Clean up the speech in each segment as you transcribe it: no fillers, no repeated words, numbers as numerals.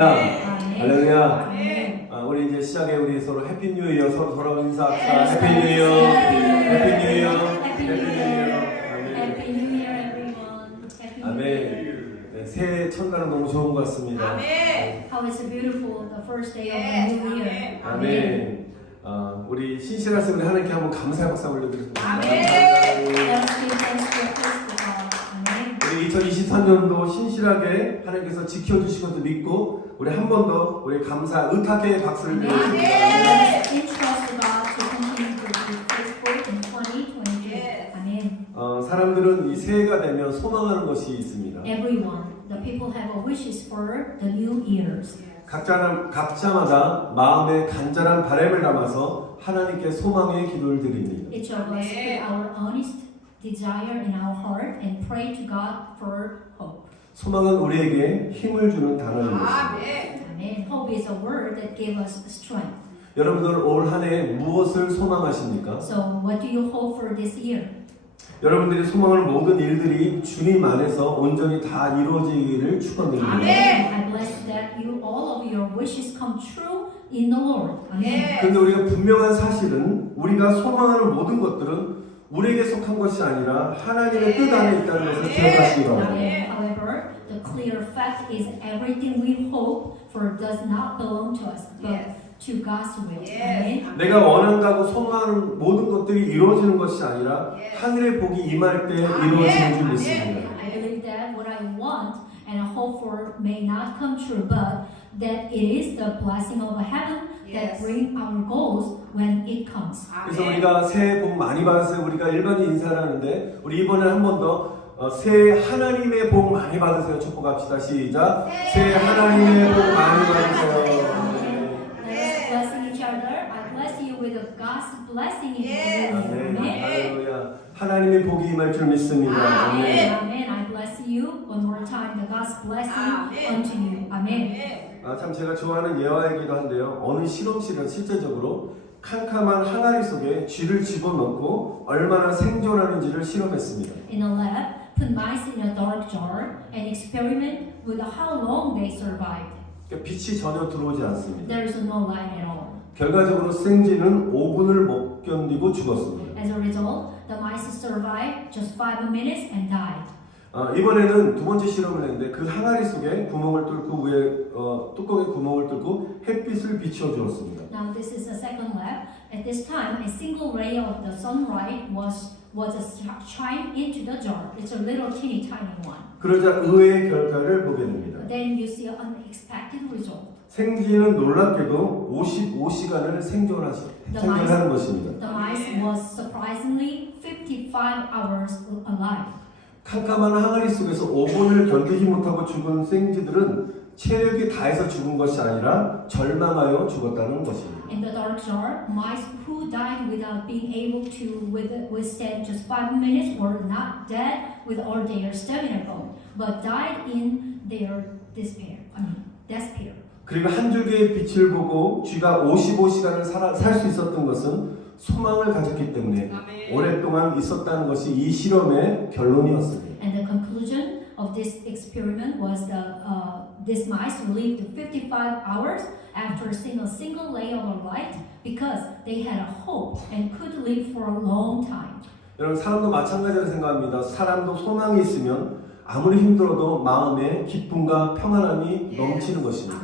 할렐루야. 우리 이제 시작에 우리 서로 해피 뉴 이어 서로 인사합시다. 해피 뉴 이어. 해피 뉴 이어. 해피 뉴 이어. 아멘. 네, 새해 첫날은 너무 좋은 것 같습니다. How is it beautiful the first day of the new year. 아멘. 우리 신실하신 우리 하나님께 한번 감사의 박수 올려드리겠습니다. 우리 2023년도 신실하게 하나님께서 지켜주시고도 믿고 우리 한 번 더 우리 감사 의탁의 박수를 드리겠습니다. 사람들은 이 새해가 되면 소망하는 것이 있습니다. Everyone, the people have wishes for the new years. 각자마다 마음에 간절한 바람을 담아서 하나님께 소망의 기도를 드립니다. Each of us put our honest desire in our heart and pray to God for hope. 소망은 우리에게 힘을 주는 단어입니다. Amen. Hope is a word that gives us strength. 여러분들 올 한 해 무엇을 소망하십니까? So, what do you hope for this year? 여러분들이 소망하는 모든 일들이 주님 안에서 온전히 다 이루어지기를 축원드립니다. I bless that all of your wishes come true in the Lord. Amen. 그런데 우리가 분명한 사실은 우리가 소망하는 모든 것들은 우리에게 속한 것이 아니라 하나님의 뜻 안에 있다는 것을 기억하시기 바랍니다. However, the clear fact is everything we hope for does not belong to us, but to God's will. Amen. 내가 원한다고 소망하는 모든 것들이 이루어지는 것이 아니라 하늘의 복이 임할 때 이루어지는 줄 믿습니다. I believe that what I want and I hope for may not come true, but that it is the blessing of heaven that bring our goals when it comes. 그래서 우리가 새해 복 많이 받으세요. 우리가 일반인 인사를 하는데 우리 이번에 한 번 더 새해 하나님의 복 많이 받으세요. 축복합시다. 시작. 새해 하나님의 복 많이 받으세요. Blessing each other. I bless you with God's blessing in your 아멘. name. 할렐루야. 하나님의 복이 임할 줄 믿습니다. 아멘. Amen. I bless you one more time. The God's blessing unto you. Amen. 참 제가 좋아하는 예화이기도 한데요. 어느 실험실은 실제적으로 캄캄한 항아리 속에 쥐를 집어넣고 얼마나 생존하는지를 실험했습니다. In a lab, put mice in a dark jar and experiment with how long they survived. 빛이 전혀 들어오지 않습니다. There is no light at all. 결과적으로 생쥐는 5분을 못 견디고 죽었습니다. As a result, the mice survived just 5 minutes and died. 이번에는 두 번째 실험을 했는데 그 항아리 속에 구멍을 뚫고 위에 뚜껑에 구멍을 뚫고 햇빛을 비추어 주었습니다. Now this is the second lab. At this time, a single ray of the sunlight was shined into the jar. It's a little teeny tiny one. 그러자 의외의 결과를 보게 됩니다. Then you see an unexpected result. 생쥐는 놀랍게도 55시간을 생존하는 것입니다. The mice was surprisingly 55 hours alive. 캄캄한 항아리 속에서 5분을 견디지 못하고 죽은 생쥐들은 체력이 다해서 죽은 것이 아니라 절망하여 죽었다는 것입니다. In the dark jar, mice who died without being able to withstand just 5 minutes were not dead with all their stamina gone, but died in their despair. 그리고 한 줄기의 빛을 보고 쥐가 55시간을 살 수 있었던 것은 소망을 가졌기 때문에 오랫동안 있었다는 것이 이 실험의 결론이었습니다. And the conclusion of this experiment was these mice lived 55 hours after seeing a single ray of light because they had a hope and could live for a long time. 여러분 사람도 마찬가지로 생각합니다. 사람도 소망이 있으면 아무리 힘들어도 마음에 기쁨과 평안함이 넘치는 것입니다.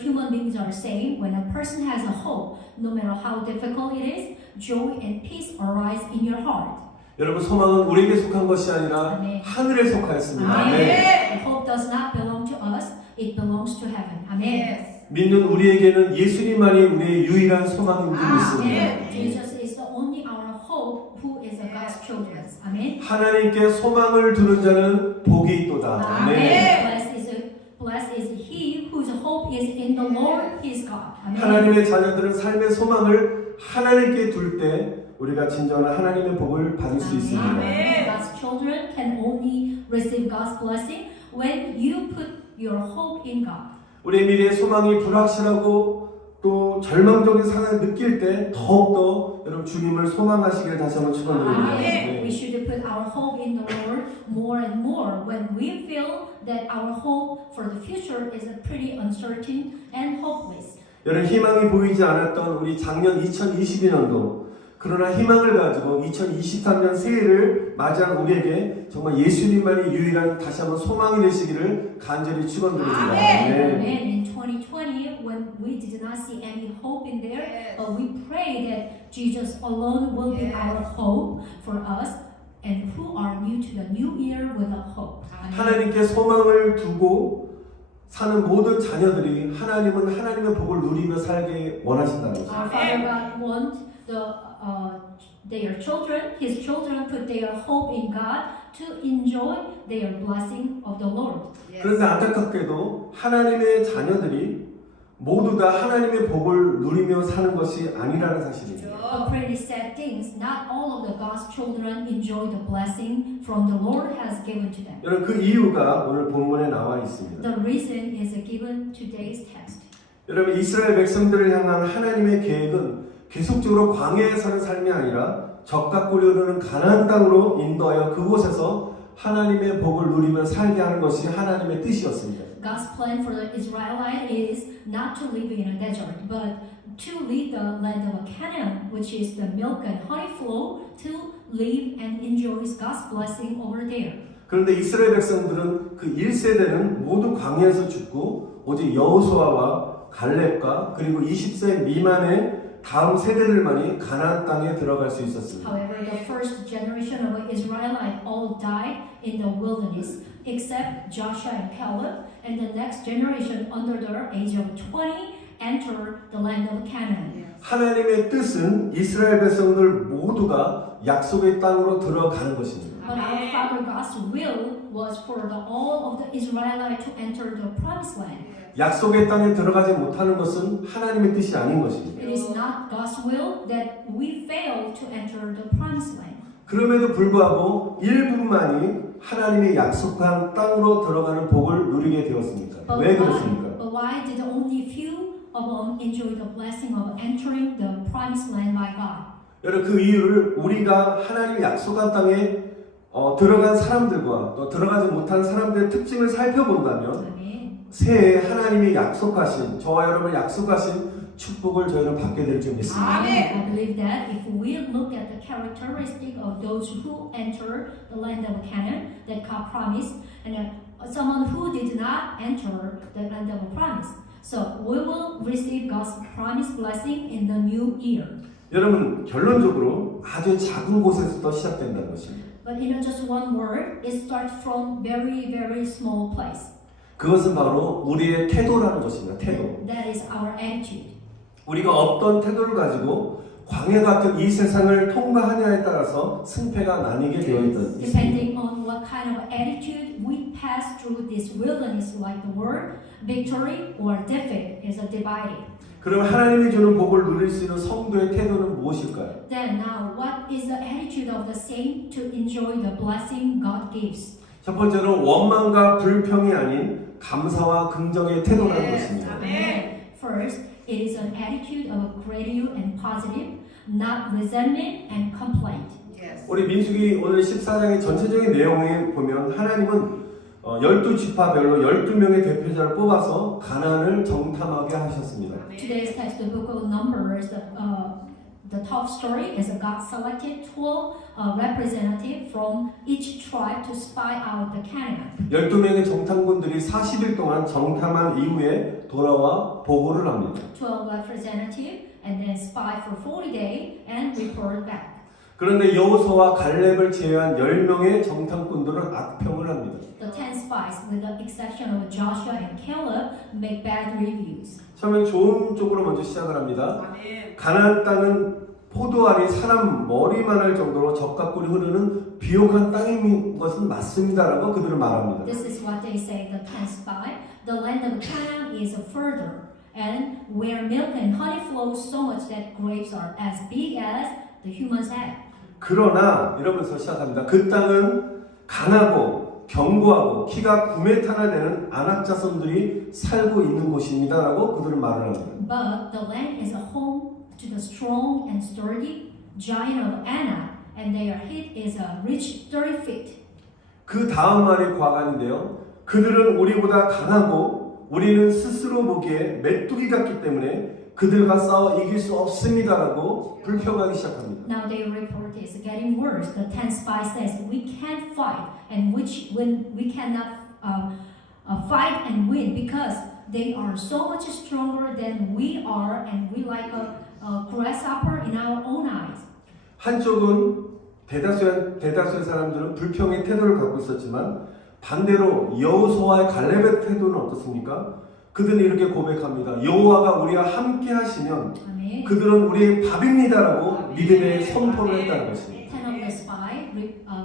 Human beings are saying when a person has a hope, no matter how difficult it is, joy and peace arise in your heart. 여러분 소망은 우리에게 속한 것이 아니라 하늘에 속하였습니다. Amen. Hope does not belong to us; it belongs to heaven. Amen. 믿는 우리에게는 예수님만이 우리의 유일한 소망인 줄 믿습니다. Jesus is the only our hope, who is God's children. Amen. 하나님께 소망을 두는 자는 복이 있도다. 아멘. Blessed is he whose hope is in the Lord his God. Amen. 하나님의 자녀들은 삶의 소망을 하나님께 둘 때 우리가 진정한 하나님의 복을 받을 수 있습니다. God's children can only receive God's blessing when you put your hope in God. 우리의 미래의 소망이 불확실하고 또 절망적인 상황을 느낄 때 더욱더 여러분 주님을 소망하시길 다시 한번 축원드립니다. We should put our hope in the Lord more and more when we feel that our hope for the future is pretty uncertain and hopeless. 여러분 희망이 보이지 않았던 우리 작년 2022년도 그러나 희망을 가지고 2023년 새해를 맞이한 우리에게 정말 예수님만이 유일한 다시 한번 소망이 되시기를 간절히 축원드립니다. Amen. In 2020, when we did not see any hope in there, but we pray that Jesus alone will be our hope for us and who are new to the new year with a hope. 하나님께 소망을 두고 사는 모든 자녀들이 하나님은 하나님의 복을 누리며 살게 원하신다는 것입니다. Our Father God wants their children, His children, put their hope in God to enjoy their blessing of the Lord. 그런데 안타깝게도 하나님의 자녀들이 모두 다 하나님의 복을 누리며 사는 것이 아니라는 사실입니다. A pretty sad things. Not all of the God's children enjoy the blessing from the Lord has given to them. 여러분 그 이유가 오늘 본문에 나와 있습니다. The reason is given today's text. 여러분 이스라엘 백성들을 향한 하나님의 계획은 계속적으로 광야에 사는 삶이 아니라 적각골이 흐르는 가나안 땅으로 인도하여 그곳에서 하나님의 복을 누리며 살게 하는 것이 하나님의 뜻이었습니다. God's plan for the Israelite is not to live in a desert, but to lead the land of Canaan, which is the milk and honey flow, to live and enjoy God's blessing over there. 그런데 이스라엘 백성들은 그 1세대는 모두 광야에서 죽고 오직 여호수아와 갈렙과 그리고 20세 미만의 다음 세대들만이 가나안 땅에 들어갈 수 있었습니다. However, the first generation of Israelites all died in the wilderness, except Joshua and Caleb, and the next generation under the age of 20 entered the land of Canaan. 하나님의 뜻은 이스라엘 백성들 모두가 약속의 땅으로 들어가는 것입니다. But our Father God's will was for all of the Israelites to enter the promised land. 약속의 땅에 들어가지 못하는 것은 하나님의 뜻이 아닌 것입니다. It is not God's will that we fail to enter the promised land. 그럼에도 불구하고 일부만이 하나님의 약속한 땅으로 들어가는 복을 누리게 되었습니까? 왜 그렇습니까? But why did only few of them enjoy the blessing of entering the promised land by God? 여러분 그 이유를 우리가 하나님의 약속한 땅에 들어간 사람들과 또 들어가지 못한 사람들의 특징을 살펴본다면 Amen. 새해 하나님이 약속하신 저와 여러분을 약속하신 축복을 저희는 받게 될 줄 믿습니다. I believe that if we look at the characteristic of those who enter the land of Canaan that God promised, and someone who did not enter the land of promise, so we will receive God's promised blessing in the new year. 여러분 결론적으로 아주 작은 곳에서부터 시작된다는 것입니다. But in just one word, it starts from very, very small place. 그것은 바로 우리의 태도라는 것입니다. 태도. That is our attitude. 우리가 어떤 태도를 가지고 광야 같은 이 세상을 통과하냐에 따라서 승패가 나뉘게 되어 있습니다. Depending on what kind of attitude we pass through this wilderness like the world, victory or defeat is divided. 그럼 하나님이 주는 복을 누릴 수 있는 성도의 태도는 무엇일까요? Then now, what is the attitude of the saint to enjoy the blessing God gives? 첫 번째로 원망과 불평이 아닌 감사와 긍정의 태도라는 것입니다. First, it is an attitude of gratitude and positive, not resentment and complaint. 우리 민수기 오늘 14장의 전체적인 내용에 보면 하나님은 12지파별로 12명의 대표자를 뽑아서 가나안을 정탐하게 하셨습니다. Today's text, the book of Numbers, the top story is God selected 12 representatives from each tribe to spy out the Canaan. 12명의 정탐꾼들이 40일 동안 정탐한 이후에 돌아와 보고를 합니다. 12 representatives and then spy for 40 days and report back. 그런데 여호수아와 갈렙을 제외한 10명의 정탐꾼들은 악평을 합니다. The 10 spies, with the exception of Joshua and Caleb, make bad reviews. 처음엔 좋은 쪽으로 먼저 시작을 합니다. 가나안 땅은 포도알이 사람 머리만할 정도로 적각골이 흐르는 비옥한 땅인 것은 맞습니다라고 그들은 말합니다. This is what they say, the 10 spy. The land of Canaan is further, and where milk and honey flows so much that grapes are as big as the human's head. 그러나 이러면서 시작합니다. 그 땅은 강하고 견고하고 키가 9m나 되는 아낙 자손들이 살고 있는 곳입니다라고 그들은 말을 합니다. But the land is a home to the strong and sturdy giant of Anak, and their height is a rich 30 feet. 그 다음 말이 과간인데요. 그들은 우리보다 강하고 우리는 스스로 보기에 메뚜기 같기 때문에 그들과 싸워 이길 수 없습니다라고 불평하기 시작합니다. Now their report is getting worse. The 10 spies says we can't fight, and when we cannot fight and win because they are so much stronger than we are, and we like a grasshopper in our own eyes. 한쪽은 대다수의 사람들은 불평의 태도를 갖고 있었지만 반대로 여호수아의 갈렙의 태도는 어떻습니까? 그들은 이렇게 고백합니다. 여호와가 우리와 함께 하시면 Amen. 그들은 우리의 밥입니다라고 믿음의 선포를 했다는 것입니다. 10 of the spies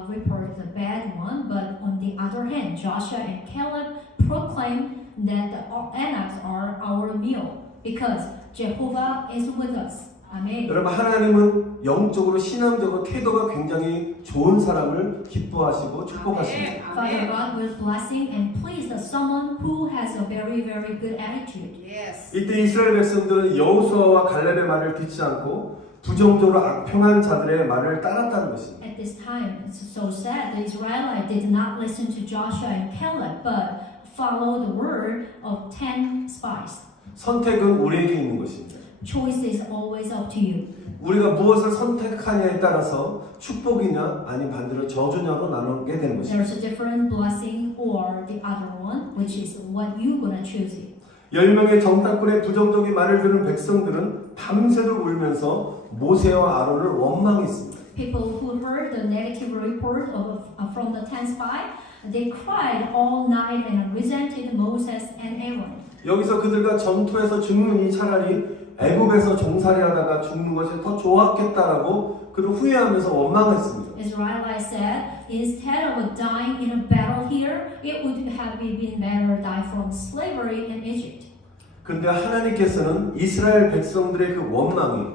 report the bad one, but on the other hand, Joshua and Caleb proclaim that the Anaks are our meal because Jehovah is with us. 아멘. 여러분 하나님은 영적으로 신앙적으로 태도가 굉장히 좋은 사람을 기뻐하시고 축복하십니다. Father God will blessing and please the someone who has a very good attitude. Yes. 이때 이스라엘 백성들은 여호수아와 갈렙의 말을 듣지 않고 부정적으로 악평한 자들의 말을 따랐다는 것입니다. At this time, it's so sad. The Israelites did not listen to Joshua and Caleb, but follow the word of 10 spies. 선택은 우리에게 있는 것입니다. Choice is always up to you. 우리가 무엇을 선택하냐에 따라서 축복이냐 아니면 반대로 저주냐로 나누게 되는 것입니다. There's a different blessing or the other one, which is what you're gonna choose it. 10명의 정탐꾼의 부정적인 말을 들은 백성들은 밤새도록 울면서 모세와 아론을 원망했습니다. People who heard the negative report from the 10 spies, they cried all night and resented Moses and Aaron. 여기서 그들과 전투에서 죽느니 차라리 애굽에서 종살이하다가 죽는 것이 더 좋았겠다라고 그들 후회하면서 원망했습니다. Israelites said, instead of dying in a battle here, it would have been better die from slavery in Egypt. 근데 하나님께서는 이스라엘 백성들의 그 원망이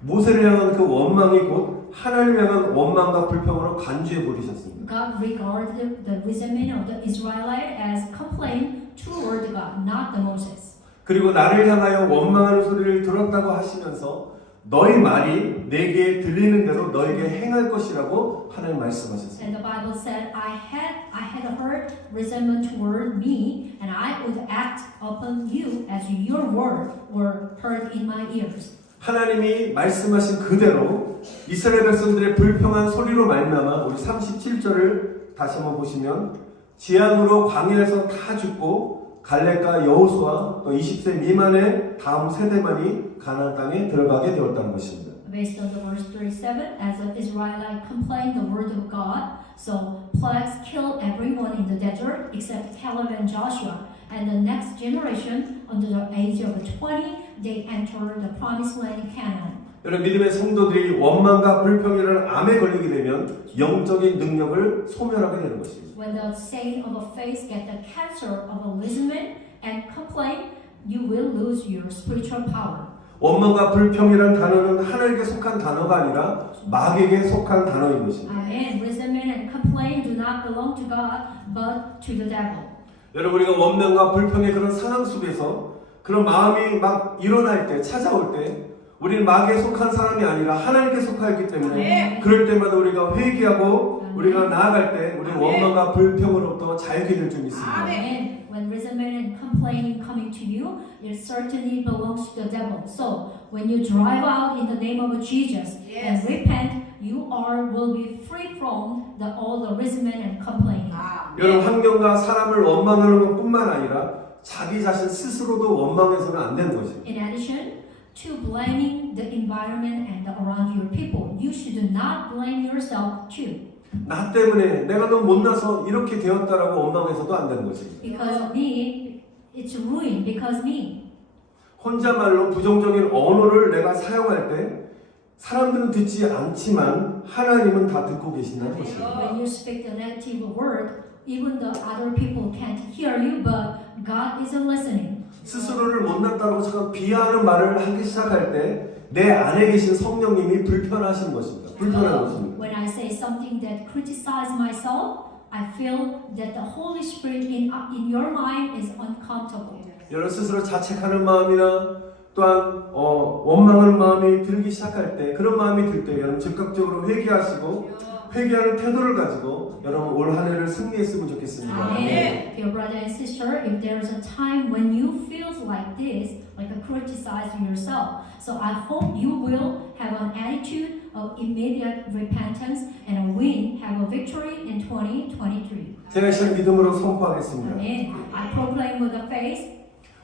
모세를 향한 그 원망이 곧 하나님을 향한 원망과 불평으로 간주해 버리셨습니다. God regarded the resentment of the Israelites as complaint toward God, not the Moses. 그리고 나를 향하여 원망하는 소리를 들었다고 하시면서 너희 말이 내게 들리는 대로 너에게 행할 것이라고 하나님 말씀하셨습니다. And the Bible said, I had heard resentment toward me, and I would act upon you as your word were heard in my ears. 하나님이 말씀하신 그대로 이스라엘 백성들의 불평한 소리로 말미암아 우리 37절을 다시 한번 보시면 재앙으로 광야에서 다 죽고 갈렙과 여호수아 또 20세 미만의 다음 세대만이 가나안 땅에 들어가게 되었다는 것입니다. Based on the verse 37, as the Israelites complained the word of God, so plagues killed everyone in the desert except Caleb and Joshua. And the next generation, under the age of 20, they entered the promised land Canaan. 여러분 믿음의 성도들이 원망과 불평이라는 암에 걸리게 되면 영적인 능력을 소멸하게 되는 것입니다. When the saint of a faith get the cancer of a resentment and complaint, you will lose your spiritual power. 원망과 불평이라는 단어는 하나님께 속한 단어가 아니라 마귀에게 속한 단어인 것입니다. Amen. Resentment and complaint do not belong to God, but to the devil. 여러분 우리가 원망과 불평의 그런 상황 속에서 그런 마음이 막 일어날 때 찾아올 때 우리는 마귀에 속한 사람이 아니라 하나님께 속하였기 때문에 그럴 때마다 우리가 회개하고 우리가 나아갈 때 우리는 원망과 불평으로부터 자유케 될 줄 믿습니다. Amen. When resentment and complaining coming to you, it certainly belongs to the devil. So when you drive out in the name of Jesus and repent, you will be free from all the resentment and complaining. 여러분 환경과 사람을 원망하는 것뿐만 아니라 자기 자신 스스로도 원망해서는 안 되는 것입니다. In addition to blaming the environment and around your people, you should not blame yourself too. 나 때문에 내가 너무 못나서 이렇게 되었다라고 원망해서도 안 되는 것입니다. Because of me, it's ruined because me. 혼자말로 부정적인 언어를 내가 사용할 때 사람들은 듣지 않지만 하나님은 다 듣고 계신다는 것입니다. When you speak the negative word, even the other people can't hear you, but God is listening. 스스로를 못났다고 제가 비하하는 말을 하기 시작할 때 내 안에 계신 성령님이 불편하신 것입니다. 불편한 것입니다. When I say something that criticizes myself, I feel that the Holy Spirit in your mind is uncomfortable. 여러분 스스로 자책하는 마음이나 또한 원망하는 마음이 들기 시작할 때 그런 마음이 들 때 여러분 즉각적으로 회개하시고 회개하는 태도를 가지고 여러분 올 한 해를 승리했으면 좋겠습니다. Amen. Dear brother and sister, if there is a time when you feel like this, like criticizing yourself, so I hope you will have an attitude of immediate repentance and have a victory in 2023. 제가 이신 믿음으로 선포하겠습니다. Amen. I proclaim with a faith.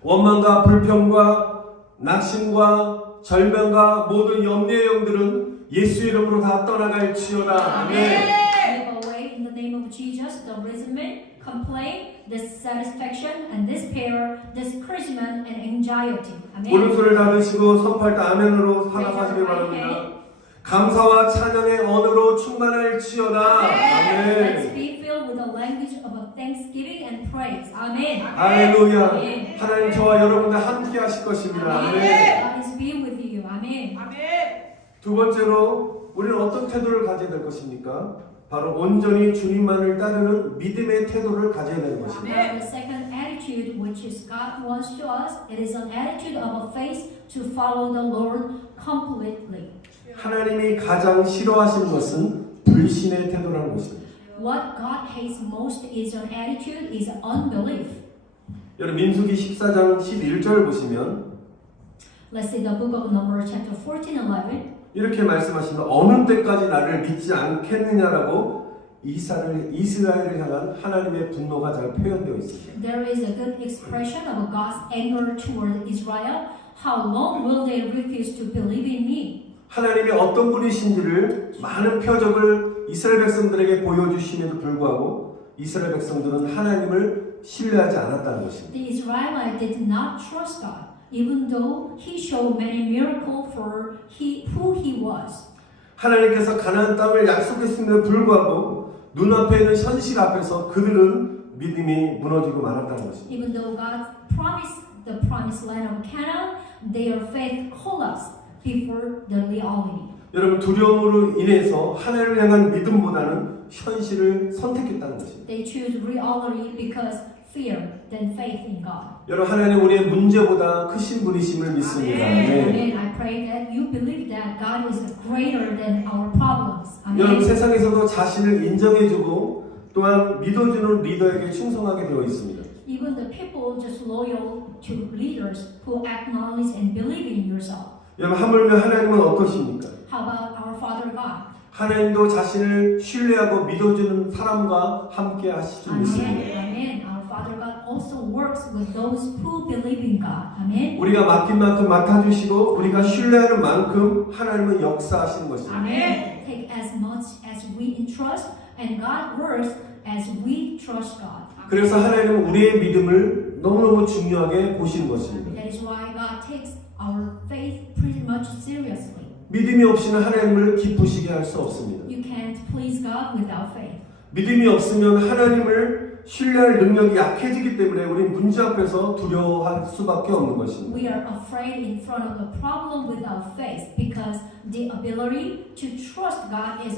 원망과 불평과 낙심과 절망과 모든 염려의 영들은 예수 이름으로 다 떠나갈지어다. 아멘. Live away in the name of Jesus the resentment, complaint, dissatisfaction, and despair, discouragement, and anxiety. Amen. 오른손을 닫으시고 선포할 때 아멘으로 살아가시기 바랍니다. 감사와 찬양의 언어로 충만할지어다. Let's 아멘. be filled with the language of thanksgiving and praise. Amen. 할렐루야. 아멘. 하나님 저와 여러분들 함께 하실 것입니다. 아멘. God is be with you. Amen. 두 번째로 우리는 어떤 태도를 가져야 될 것입니까? 바로 온전히 주님만을 따르는 믿음의 태도를 가져야 되는 것입니다. Now, the second attitude, which is God wants to us, it is an attitude of a faith to follow the Lord completely. 하나님이 가장 싫어하시는 것은 불신의 태도라는 것입니다. What God hates most is an attitude is unbelief. 여러분 민수기 14장 11절 보시면 Let's see the book of Numbers chapter 14 and 11. 이렇게 말씀하시면 어느 때까지 나를 믿지 않겠느냐라고 이스라엘을 향한 하나님의 분노가 잘 표현되어 있습니다. There is a good expression of God's anger toward Israel. How long will they refuse to believe in me? 하나님이 어떤 분이신지를 많은 표적을 이스라엘 백성들에게 보여주심에도 불구하고 이스라엘 백성들은 하나님을 신뢰하지 않았다는 것입니다. The Israelites did not trust God, even though He showed many miracles for who He was. 하나님께서 가나안 땅을 약속했음에도 불구하고 눈앞에 있는 현실 앞에서 그들은 믿음이 무너지고 말았다는 것입니다. Even though God promised the promised land of Canaan, their faith collapsed before the reality. 여러분 두려움으로 인해서 하나님을 향한 믿음보다는 현실을 선택했다는 것입니다. They choose reality because fear than faith in God. 여러분 하나님 우리의 문제보다 크신 분이심을 믿습니다. Amen. I pray that you believe that God is greater than our problems. 여러분 Amen. 세상에서도 자신을 인정해주고 또한 믿어주는 리더에게 충성하게 되어 있습니다. Even the people just loyal to leaders who acknowledge and believe in yourself. 여러분 하물며 하나님은 어떠십니까? How about our Father God? 하나님도 자신을 신뢰하고 믿어주는 사람과 함께 하실 줄 Amen. 믿습니다. Amen. Our Father God also works with those who believe in God. Amen. 우리가 맡긴 만큼 맡아주시고 우리가 신뢰하는 만큼 하나님은 역사하시는 것입니다. Amen. Take as much as we entrust, and God works as we trust God. 그래서 하나님은 우리의 믿음을 너무너무 중요하게 보시는 것입니다. That is why God takes our faith pretty much seriously. 믿음이 없이는 하나님을 기쁘시게 할 수 없습니다. You can't please God without faith. 믿음이 없으면 하나님을 신뢰할 능력이 약해지기 때문에 우리는 문제 앞에서 두려워할 수밖에 없는 것입니다. We are afraid in front of the problem without faith because the ability to trust God is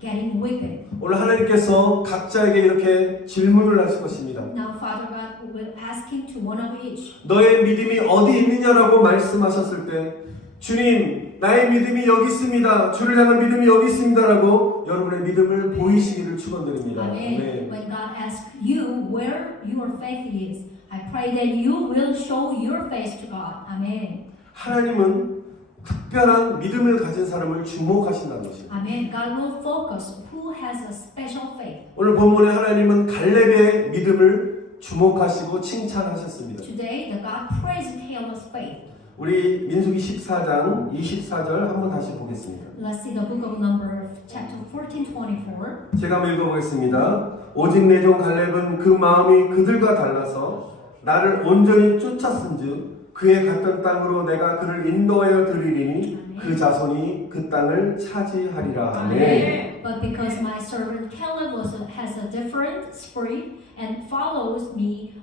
getting weakened. 오늘 하나님께서 각자에게 이렇게 질문을 하실 것입니다. Now Father God will ask him to one of each. 너의 믿음이 어디 있느냐라고 말씀하셨을 때 주님 나의 믿음이 여기 있습니다. 주를 향한 믿음이 여기 있습니다라고 여러분의 믿음을 보이시기를 축원드립니다. Amen. 네. When God asks you where your faith is, I pray that you will show your faith to God. Amen. 하나님은 특별한 믿음을 가진 사람을 주목하신다는 것입니다. Amen. God will focus who has a special faith. 오늘 본문에 하나님은 갈렙의 믿음을 주목하시고 칭찬하셨습니다. Today, the God praised Caleb's faith. 우리 민수기 14장 24절 한번 다시 보겠습니다. Let's see the book of Numbers, chapter 14:24. 제가 한번 읽어보겠습니다. 오직 내 종 갈렙은 그 마음이 그들과 달라서 나를 온전히 쫓았은즉 그의 갔던 땅으로 내가 그를 인도하여 드리리니 그 자손이 그 땅을 차지하리라. 아멘. But because my servant Caleb has a different spirit and follows me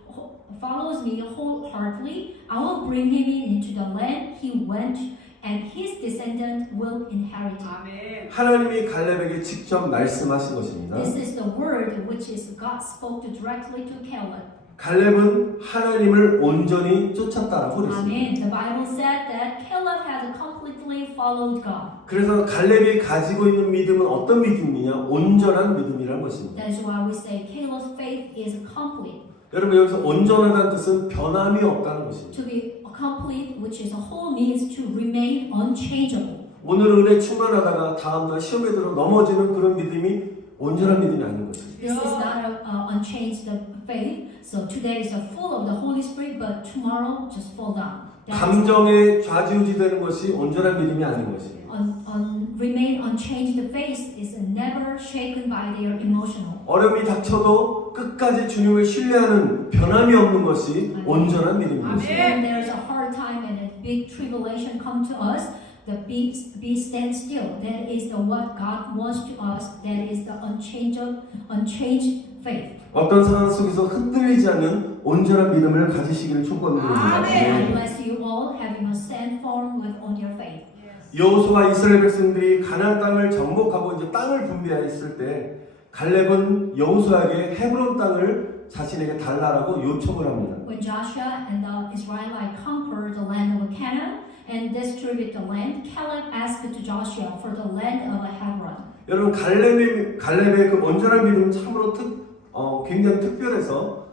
wholeheartedly, I will bring him into the land he went and his descendant will inherit it. 아멘. 하나님이 갈렙에게 직접 말씀하신 것입니다. This is the word which is God spoke directly to Caleb. 갈렙은 하나님을 온전히 쫓았다라고 그랬습니다. Amen. The Bible said that Caleb had completely followed God. 그래서 갈렙이 가지고 있는 믿음은 어떤 믿음이냐? 온전한 믿음이라는 것입니다. That is why we say Caleb's faith is complete. 여러분 여기서 온전하다는 뜻은 변함이 없다는 것입니다. To be complete, which is a whole, means to remain unchangeable. 오늘 은혜 충만하다가 다음날 시험에 들어 넘어지는 그런 믿음이 온전한 믿음이 아닌 것입니다. This is not a unchanged faith. So today is full of the Holy Spirit, but tomorrow just fall down. 감정에 좌지우지되는 것이 온전한 믿음이 아닌 것입니다. Remain unchanged faith is never shaken by their emotional. 어려움이 닥쳐도 끝까지 주님을 신뢰하는 변함이 없는 것이 온전한 믿음입니다. When there's a hard time and a big tribulation come to us, the be stand still. That is the what God wants to us. That is the unchanged faith. 어떤 상황 속에서 흔들리지 않는 온전한 믿음을 가지시기를 축원드립니다. 아멘. God bless you all having a stand firm with on your faith. 여호수아 이스라엘 백성들이 가나안 땅을 정복하고 이제 땅을 분배했을 때 갈렙은 여호수아에게 헤브론 땅을 자신에게 달라라고 요청을 합니다. When Joshua and the Israelites conquered the land of Canaan and distributed the land, Caleb asked to Joshua for the land of Hebron. 여러분 갈렙의 그 온전한 믿음은 참으로 굉장히 특별해서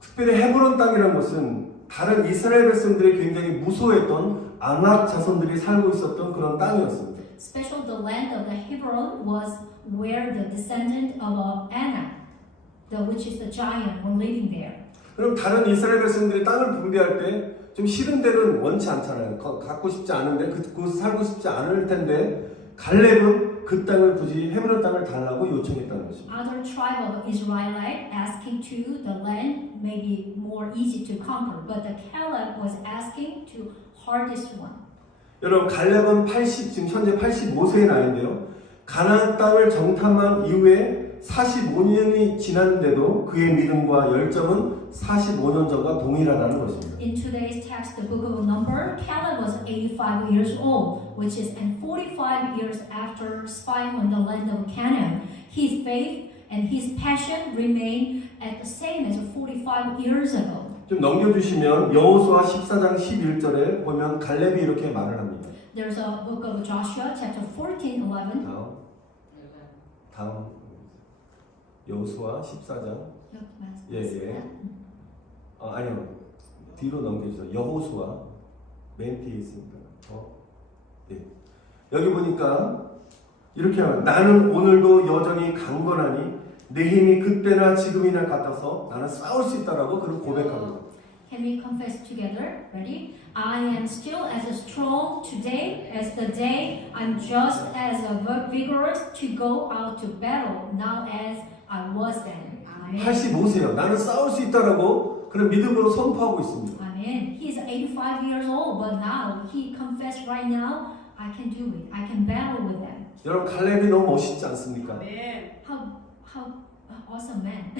특별히 헤브론 땅이라는 것은 다른 이스라엘 백성들이 굉장히 무서워했던 아낙 자손들이 살고 있었던 그런 땅이었습니다. Special, the land of the Hebron was where the descendant of Anak, which is the giant, were living there. 그럼 다른 이스라엘 백성들이 땅을 분배할 때 좀 싫은 데는 원치 않잖아요. 갖고 싶지 않은데 그곳에 살고 싶지 않을 텐데 갈렙은 그 땅을 굳이 헤브론 땅을 달라고 요청했다는 것입니다. Other tribe of Israelite asking to the land may be more easy to conquer, but the Caleb was asking to hardest one. 여러분 갈렙은 지금 현재 85세의 나이인데요. 가나안 땅을 정탐한 이후에 45년이 지났는데도 그의 믿음과 열정은 45년 전과 동일하다는 것입니다. In today's text, the book of Numbers, Caleb was 85 years old, which is and 45 years after spying on the land of Canaan. His faith and his passion remain at the same as 45 years ago. 좀 넘겨주시면 여호수아 14장 11절에 보면 갈렙이 이렇게 말을 합니다. There's a book of Joshua, chapter 14, 11. 다음 여호수아 14장 예. 아니요 뒤로 넘겨주세요. 여호수아 맨 뒤에 있습니다. 네. 여기 보니까 이렇게 하면 나는 오늘도 여전히 강건하니 내 힘이 그때나 지금이나 같아서 나는 싸울 수 있다라고 그를 고백합니다. Can we confess together? Ready? I am still as strong today as the day. I'm just as vigorous to go out to battle now as I was then. Amen. 85세요. 나는 싸울 수 있다라고 그런 믿음으로 선포하고 있습니다. Amen. He's 85 years old, but now he confessed right now, I can do it. I can battle with them. 여러분 갈렙이 너무 멋있지 않습니까? How awesome man.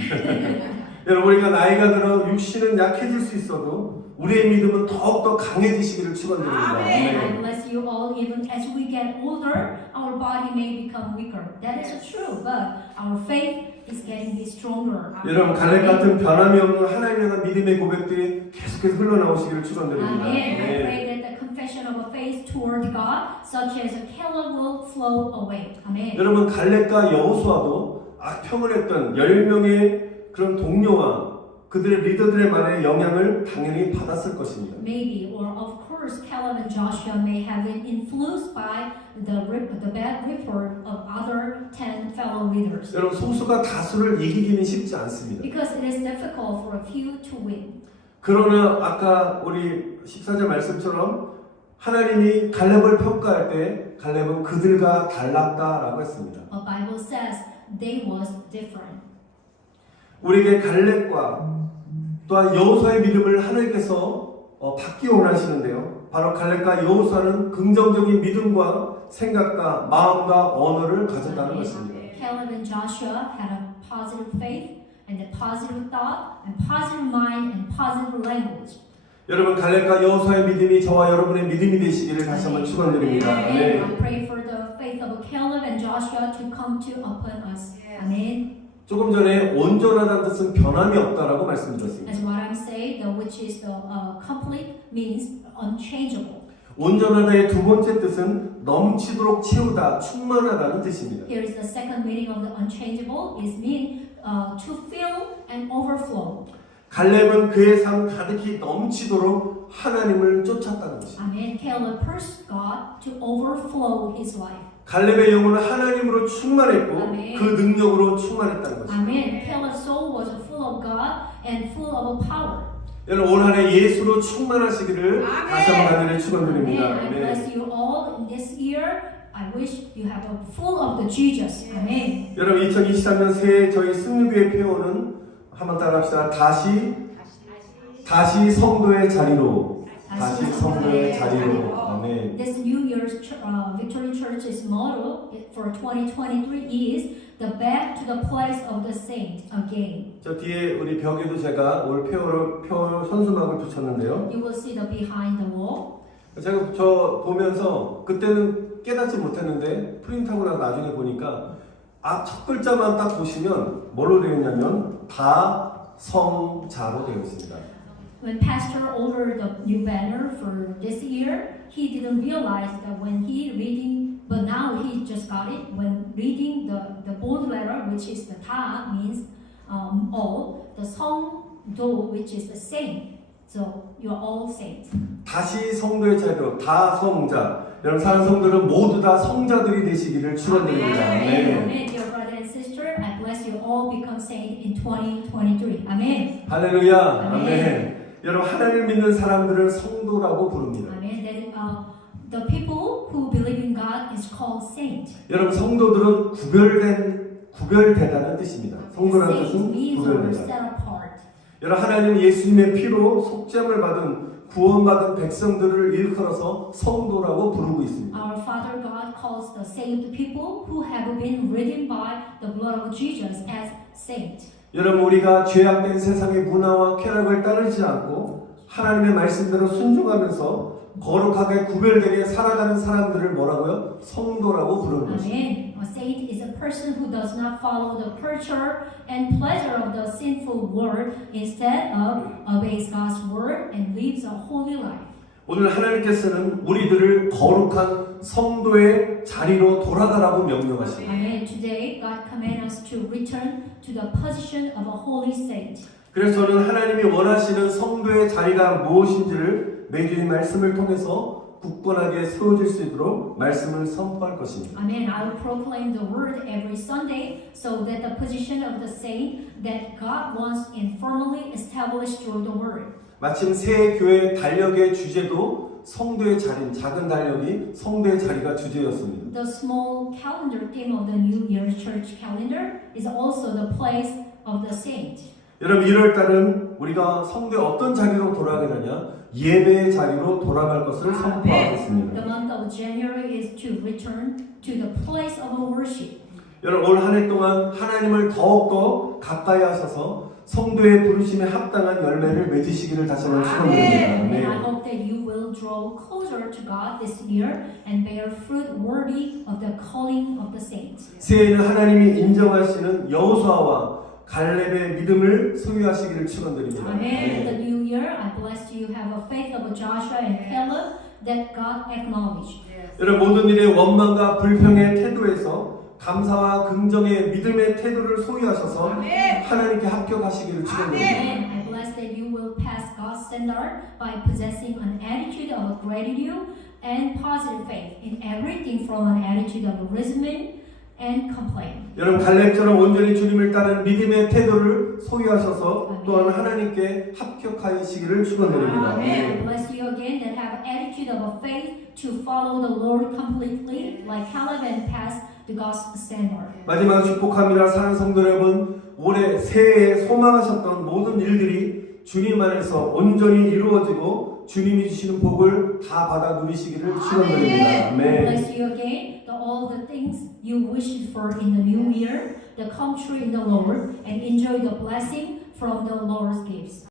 여러분 우리가 나이가 들어 육신은 약해질 수 있어도 우리의 믿음은 더욱더 강해지시기를 축원드립니다. Amen. I bless you all. Even as we get older, our body may become weaker. That is true, but our faith is getting stronger. 여러분 갈렙 같은 변함이 없는 하나님에 대한 믿음의 고백들이 계속해서 흘러나오시기를 축원드립니다. Amen. I pray that the confession of a faith toward God, such as Caleb, will flow away. Amen. 여러분 갈렙과 여호수아도 악평을 했던 10명의 그런 동료와 그들의 리더들의 말에 영향을 당연히 받았을 것입니다. Maybe, or of course, Caleb and Joshua may have been influenced by the bad report of other 10 fellow leaders. 여러분 소수가 다수를 이기기는 쉽지 않습니다. Because it is difficult for a few to win. 그러나 아까 우리 14절 말씀처럼 하나님이 갈렙을 평가할 때 갈렙은 그들과 달랐다라고 했습니다. The Bible says they was different. 우리에게 갈렙과 또한 여호수아의 믿음을 하나님께서 받기 원하시는데요. 바로 갈렙과 여호수아는 긍정적인 믿음과 생각과 마음과 언어를 가졌다는 것입니다. Caleb and Joshua had a positive faith and a positive thought and positive mind and positive language. 여러분 갈렙과 여호수아의 믿음이 저와 여러분의 믿음이 되시기를 다시 한번 축원드립니다. Amen. I pray for the faith of Caleb and Joshua to come to upon us. Amen. 조금 전에 온전하다는 뜻은 변함이 없다라고 말씀드렸습니다. As what I'm saying, which is the complete means unchangeable. 온전하다의 두 번째 뜻은 넘치도록 채우다, 충만하다는 뜻입니다. Here is the second meaning of the unchangeable. It means to fill and overflow. 갈렙은 그의 삶 가득히 넘치도록 하나님을 쫓았다는 것입니다. Amen. Caleb pursued God to overflow his life. 갈렙의 영혼은 하나님으로 충만했고 아멘. 그 능력으로 충만했다는 것입니다. Amen. Caleb's soul was full of God and full of power. 여러분 올 한해 예수로 충만하시기를 다시 한번 하늘에 축원드립니다. Amen. I bless you all in this year. I wish you have a full of the Jesus. Amen. 여러분 2023년 새해 저희 승리교회 표어는 한번 따라합시다. 다시 성도의 자리로. 다시 성도의 자리로. 아멘. This New Year's Victory Church's motto for 2023 is the back to the place of the saint again. 저 뒤에 우리 벽에도 제가 올 표 현수막을 붙였는데요. You will see the behind the wall. 제가 저 보면서 그때는 깨닫지 못했는데 프린트하고 나서 나중에 보니까 첫 글자만 딱 보시면 뭘로 되어 있냐면 다성자로 되어 있습니다. When Pastor ordered the new banner for this year, he didn't realize that when he reading, but now he just got it. When reading the bold letter, which is the 다 means all, the 성도, which is the saint. So you are all saints. 다시 성도의 자리로 다성자. 여러분 사는 성도들은 모두 다 성자들이 되시기를 축원드립니다. Amen. Amen. Dear brother and sister, I bless you all become saint in 2023. Amen. 할렐루야. 아멘. 아멘. 여러분 하나님을 믿는 사람들을 성도라고 부릅니다. Amen. That the people who believe in God is called saint. 여러분 성도들은 구별되다는 뜻입니다. 성도라는 Saint 뜻은 means or 구별되다. set apart. 여러분 하나님은 예수님의 피로 속죄함을 받은 구원받은 백성들을 일컬어서 성도라고 부르고 있습니다. Our Father God calls the saved people who have been redeemed by the blood of Jesus as saints. 여러분 우리가 죄악된 세상의 문화와 쾌락을 따르지 않고 하나님의 말씀대로 순종하면서 거룩하게 구별되게 살아가는 사람들을 뭐라고요? 성도라고 부르는 것입니다. Amen. A saint is a person who does not follow the culture and pleasure of the sinful world, instead of obeys God's word and lives a holy life. 오늘 하나님께서는 우리들을 거룩한 성도의 자리로 돌아가라고 명령하십니다. Amen. Today, God commands us to return to the position of a holy saint. 그래서 저는 하나님이 원하시는 성도의 자리가 무엇인지를 매주 이 말씀을 통해서 굳건하게 세워질 수 있도록 말씀을 선포할 것입니다. Amen. I will proclaim the word every Sunday so that the position of the saint that God wants and firmly established through the word. 마침 새 교회 달력의 주제도 성도의 자리, 작은 달력이 성도의 자리가 주제였습니다. The small calendar theme of the New Year's church calendar is also the place of the saint. 여러분 1월 달은 우리가 성도의 어떤 자리로 돌아가게 되냐? 예배의 자리로 돌아갈 것을 선포하겠습니다. The month of January is to return to the place of worship. 여러분 올 한 해 동안 하나님을 더욱더 가까이 하셔서 성도의 부르심에 합당한 열매를 맺으시기를 다시 한번 축원드립니다. And I hope that you will draw closer to God this year and bear fruit worthy of the calling of the saints. 새해에는 하나님이 인정하시는 여호수아와 갈렙의 믿음을 소유하시기를 축원드립니다. Amen. The new year, I bless you have a faith of Joshua and Caleb that God acknowledged. 여러분 모든 일의 원망과 불평의 태도에서 감사와 긍정의 믿음의 태도를 소유하셔서 하나님께 합격하시기를 축원드립니다. Amen. I bless that you will pass God's standard by possessing an attitude of gratitude and positive faith in everything from an attitude of resentment and complaint. 여러분 갈렙처럼 온전히 주님을 따른 믿음의 태도를 소유하셔서 또한 하나님께 합격하시기를 축원드립니다. Amen. I bless you again that have attitude of faith to follow the Lord completely, like Caleb, and pass the God's standard. 마지막 축복합니다. 사랑하는 성도 여러분, 올해 새해에 소망하셨던 모든 일들이 주님 안에서 온전히 이루어지고 주님이 주시는 복을 다 받아 누리시기를 축원드립니다. I 아멘. bless you again that all the things you wished for in the new year, that come true in the Lord, and enjoy the blessing from the Lord's gifts.